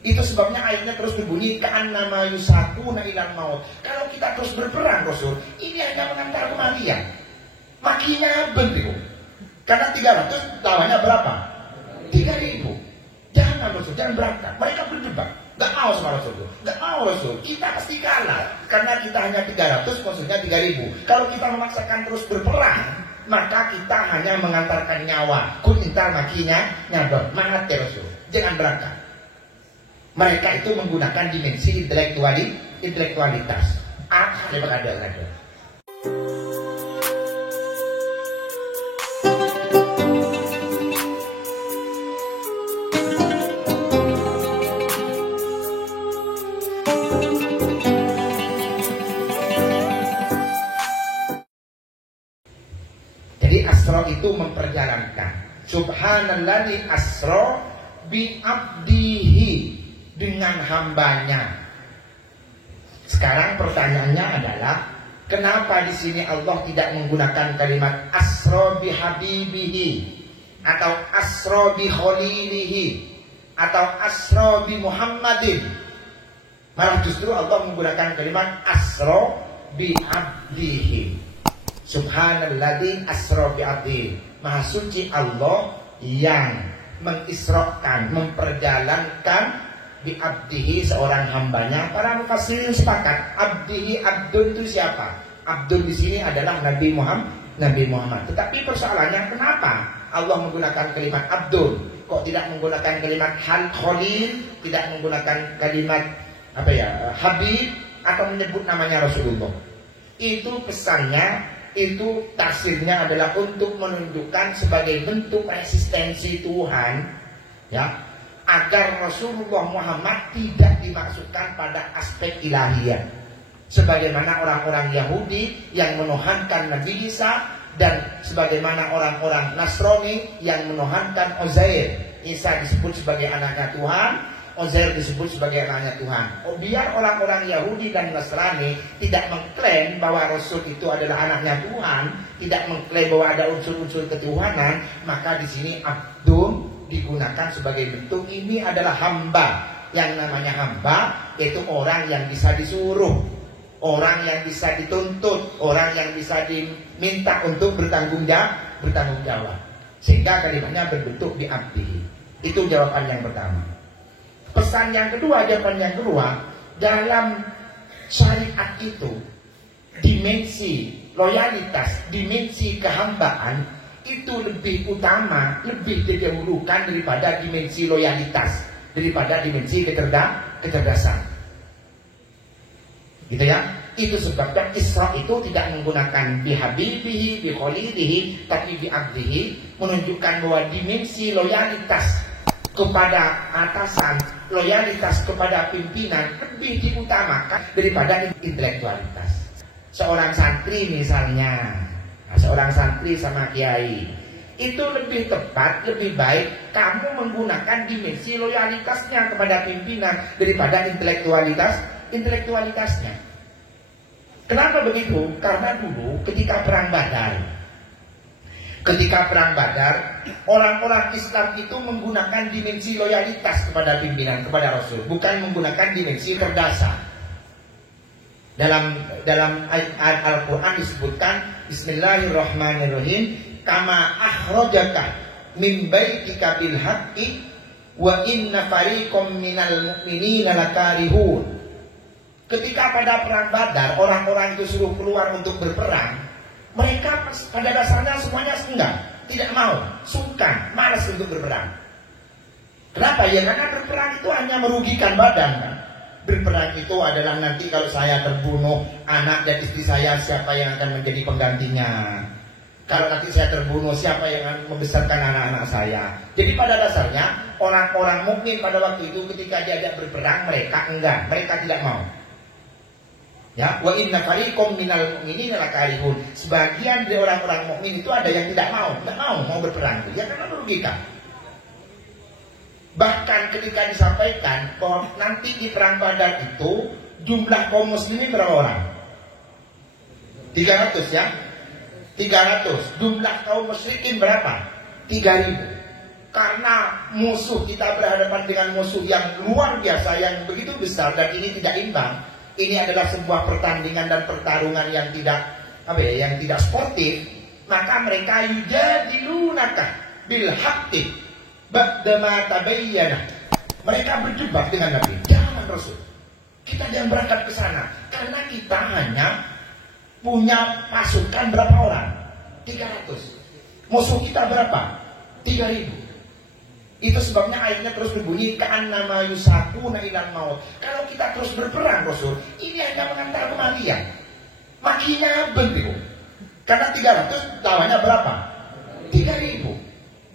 Itu sebabnya ayatnya terus berbunyi ka'annama yusaquna ilal maut. Kalau kita terus berperang Rasul, ini hanya mengantar kematian. Makinya bentuk. Karena 300 lawannya berapa? 3.000. Jangan Rasul, jangan berangkat. Mereka berdebat. Gak mau sama Rasul. Gak mau Rasul. Kita pasti kalah. Karena kita hanya 300, maksudnya 3.000. Kalau kita memaksakan terus berperang, maka kita hanya mengantarkan nyawa. Kun intar makinya nyabab. Mati Rasul. Jangan berangkat. Mereka itu menggunakan dimensi intelektualitas. Ada. Jadi asra itu memperjalankan. Subhanalladzi asra bi abdihi, dengan hambanya. Sekarang pertanyaannya adalah, kenapa di sini Allah tidak menggunakan kalimat asra bi habibihi, atau asra bi khalilihi, atau asra bi Muhammadin? Malah justru Allah menggunakan kalimat asra bi abdihi. Subhanalladzi asra bi abdihi. Maha suci Allah yang mengisrokan, memperjalankan bi abdihi, seorang hambanya. Para mufassirin sepakat, abdihi, abdun itu siapa? Abdun di sini adalah Nabi Muhammad. Tetapi persoalannya, kenapa Allah menggunakan kalimat abdun? Kok tidak menggunakan kalimat khalil, tidak menggunakan kalimat habib, atau menyebut namanya Rasulullah? Itu pesannya, itu tafsirnya adalah untuk menunjukkan sebagai bentuk eksistensi Tuhan, ya, agar Rasulullah Muhammad tidak dimaksudkan pada aspek ilahiyah, sebagaimana orang-orang Yahudi yang menuhankan Nabi Isa, dan sebagaimana orang-orang Nasrani yang menuhankan Uzair. Isa disebut sebagai anaknya Tuhan, Uzair disebut sebagai anaknya Tuhan. Biar orang-orang Yahudi dan Nasrani tidak mengklaim bahwa Rasul itu adalah anaknya Tuhan, tidak mengklaim bahwa ada unsur-unsur ketuhanan, maka di sini abdun digunakan sebagai bentuk ini adalah hamba. Yang namanya hamba itu orang yang bisa disuruh, orang yang bisa dituntut, orang yang bisa diminta untuk bertanggung jawab. Sehingga kalimatnya berbentuk bi abdihi. Itu jawaban yang pertama. Pesan yang kedua, jawaban yang kedua, dalam syariat itu dimensi loyalitas, dimensi kehambaan itu lebih utama, lebih didahulukan daripada dimensi loyalitas, daripada dimensi kecerdasan. Gitu ya. Itu sebabnya Isra itu tidak menggunakan bihabibihi, bikholilihi, tapi biabdihi, menunjukkan bahwa dimensi loyalitas kepada atasan, loyalitas kepada pimpinan lebih diutamakan daripada intelektualitas. Seorang santri misalnya, seorang santri sama kiai, itu lebih tepat, lebih baik kamu menggunakan dimensi loyalitasnya kepada pimpinan daripada intelektualitasnya. Kenapa begitu? Karena dulu ketika perang Badar, orang-orang Islam itu menggunakan dimensi loyalitas kepada pimpinan, kepada Rasul, bukan menggunakan dimensi kecerdasan. Dalam ayat Al-Quran disebutkan, Bismillahirrahmanirrahim, kama akhrajaka min baitika bil haqqi wa inna fariqam minal mu'minina lakarihun. Ketika pada perang Badar orang-orang itu suruh keluar untuk berperang, mereka pada dasarnya semuanya enggak, tidak mau, sungkan, malas untuk berperang. Kenapa? Ya karena berperang itu hanya merugikan badan kan. Berperang itu adalah nanti kalau saya terbunuh, anak dan istri saya siapa yang akan menjadi penggantinya? Kalau nanti saya terbunuh, siapa yang akan membesarkan anak-anak saya? Jadi pada dasarnya orang-orang mukmin pada waktu itu ketika diajak berperang, mereka enggak, mereka tidak mau. Ya, wa inna fariqam minal mu'minina lakarihun. Sebagian dari orang-orang mukmin itu ada yang tidak mau berperang itu, ya karena merugikan. Bahkan ketika disampaikan bahwa nanti di perang Badar itu jumlah kaum muslimin berapa orang? 300 ya. 300. Jumlah kaum musyrikin berapa? 3.000. karena musuh kita berhadapan dengan musuh yang luar biasa, yang begitu besar, dan ini tidak imbang. Ini adalah sebuah pertandingan dan pertarungan yang tidak yang tidak sportif. Maka mereka yujadilunaka bil haqqi ba'dama tabayyana. Mereka berdebat dengan Nabi. Jangan Rasul, kita jangan berangkat ke sana, karena kita hanya punya pasukan berapa orang? 300. Musuh kita berapa? 3000. Itu sebabnya ayatnya terus berbunyi ka'annama yusaquna ilal maut. Kalau kita terus berperang Rasul, ini hanya mengantar kematian. Makinya bentuk. Karena 300 lawannya berapa? 3000.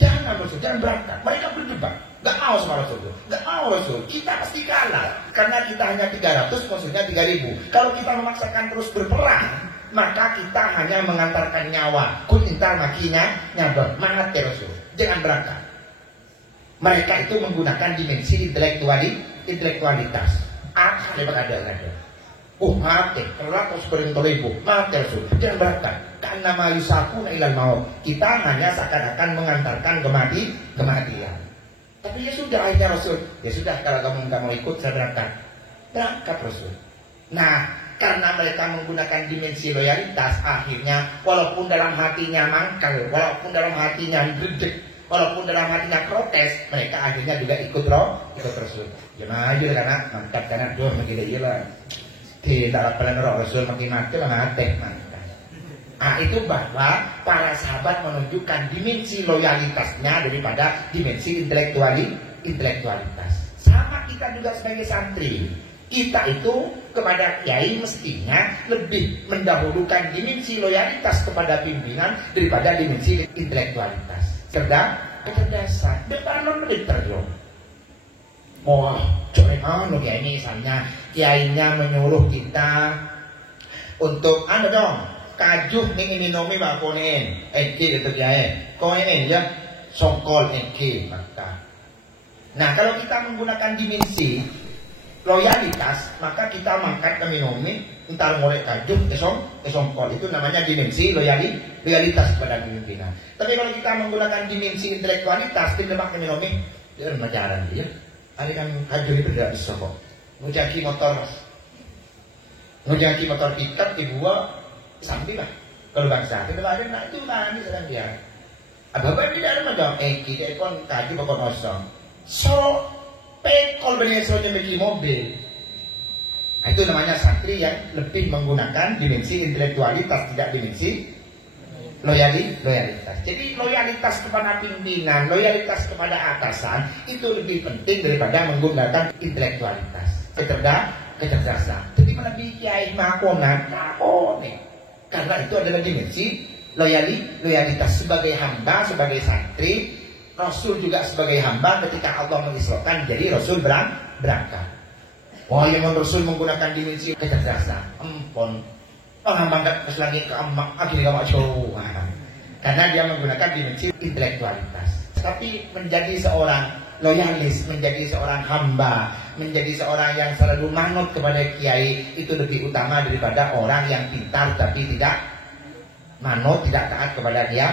Jangan Rasul, jangan berangkat. Mereka berdebat. Gak mau sama Rasul. Gak mau Rasul. Kita pasti kalah. Karena kita hanya 300, musuhnya 3000. Kalau kita memaksakan terus berperang, maka kita hanya mengantarkan nyawa. Kun intar makinya nyabar. Mati Rasul. Jangan berangkat. Mereka itu menggunakan dimensi intelektualitas. Akal lebar ada. Mati. Kalau terus berintolibu. Mati Rasul. Jangan berangkat. Karena mayusakuna ilal maut. Kita hanya seakan-akan mengantarkan kematian. Tapi ya sudah akhirnya Rasul. Ya sudah, kalau kamu nggak mau ikut, saya berangkat. Berangkat Rasul. Nah, karena mereka menggunakan dimensi loyalitas, akhirnya walaupun dalam hatinya mangkal, walaupun dalam hatinya gredek, walaupun dalam hatinya protes, mereka akhirnya juga ikut Rasul. Jangan aja karena mantap, karena doh makin dia lah. Tidak apalah Rasul makin mati lah mati. Nah, itu bahwa para sahabat menunjukkan dimensi loyalitasnya daripada dimensi intelektualitas. Sama kita juga sebagai santri. Kita itu kepada kiai mestinya lebih mendahulukan dimensi loyalitas kepada pimpinan daripada dimensi intelektualitas. Kecerdasan. Depan militer dong. Oh, coba kiai ini misalnya kiainya menyuruh kita untuk dong. Kajuh ning minumi bakonen, itu kiai. Kau ini ya songkol maka. Nah, kalau kita menggunakan dimensi loyalitas, maka kita mangkat ke minumi, entar mulai kajuh songkol. Itu namanya dimensi loyalitas kepada pimpinan. Tapi kalau kita menggunakan dimensi intelektualitas, tidak ke minumi, dia macaran dia. Ada kan kajuh itu tidak bisa kok. Ngujaki motor pikat dibuat sampai lah kalau bangsa itu ada nak itu kan sedang dia apa tidak ada macam kita kon kaji bakal kosong so pekol benih so memiliki mobil. Nah, itu namanya santri yang lebih menggunakan dimensi intelektualitas, tidak dimensi loyalitas. Jadi loyalitas kepada pimpinan, loyalitas kepada atasan itu lebih penting daripada menggunakan intelektualitas, kecerdasan. Jadi lebih kiai makonan nih. Karena itu adalah dimensi loyalitas sebagai hamba, sebagai santri. Rasul juga sebagai hamba ketika Allah mengisrokan, jadi Rasul berangkat. Wah, yang Rasul menggunakan dimensi kecerdasan. Hamba nggak keselagi ke emak, akhirnya kamu coba. Karena dia menggunakan dimensi intelektualitas. Tapi menjadi seorang loyalis, menjadi seorang hamba, menjadi seorang yang selalu manut kepada kiai, itu lebih utama daripada orang yang pintar tapi tidak manut, tidak taat kepada dia.